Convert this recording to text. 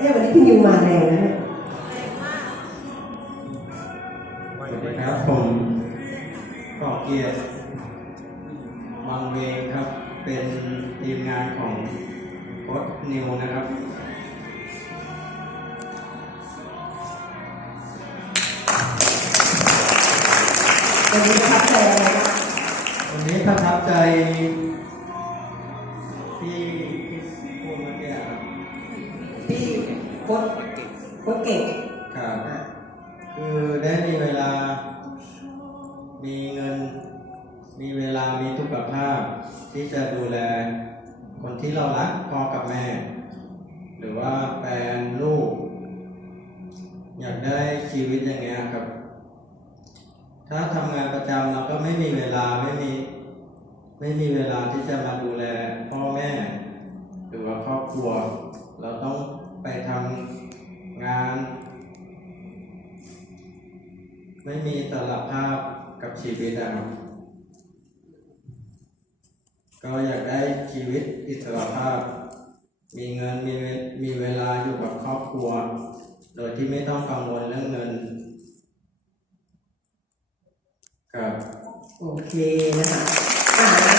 เอ๊ะวันนี้พี่นิวมาแรงนะเนี่ยสวัสดีครับผมก่อเกียรติวังเวงครับ เป็นทีมงานของโค้ชนิวนะครับ วันนี้ประทับใจอะไรบ้างวันนี้ประทับใจ ค้ชโค้ชเก่งครับคือได้มีเวลา มีเงิน มีเวลามีสุขภาพ ที่จะดูแล คนที่เรารักพ่อกับแม่ หรือว่าแฟนลูก อยากได้ชีวิตอย่างเงี้ยครับ ถ้าทำงานประจำเราก็ไม่มีเวลาไม่มี ไม่มีเวลาที่จะมาดูแลพ่อแม่ หรือว่าครอบครัว เราต้องไป ทำงาน ไม่มีอิสรภาพกับชีวิตนะครับ ก็อยากได้ชีวิตอิสระภาพ มีเงินมีเวมีเวลาอยู่กับครอบครัว โดยที่ไม่ต้องกังวลเรื่องเงินครับ โอเคนะคะ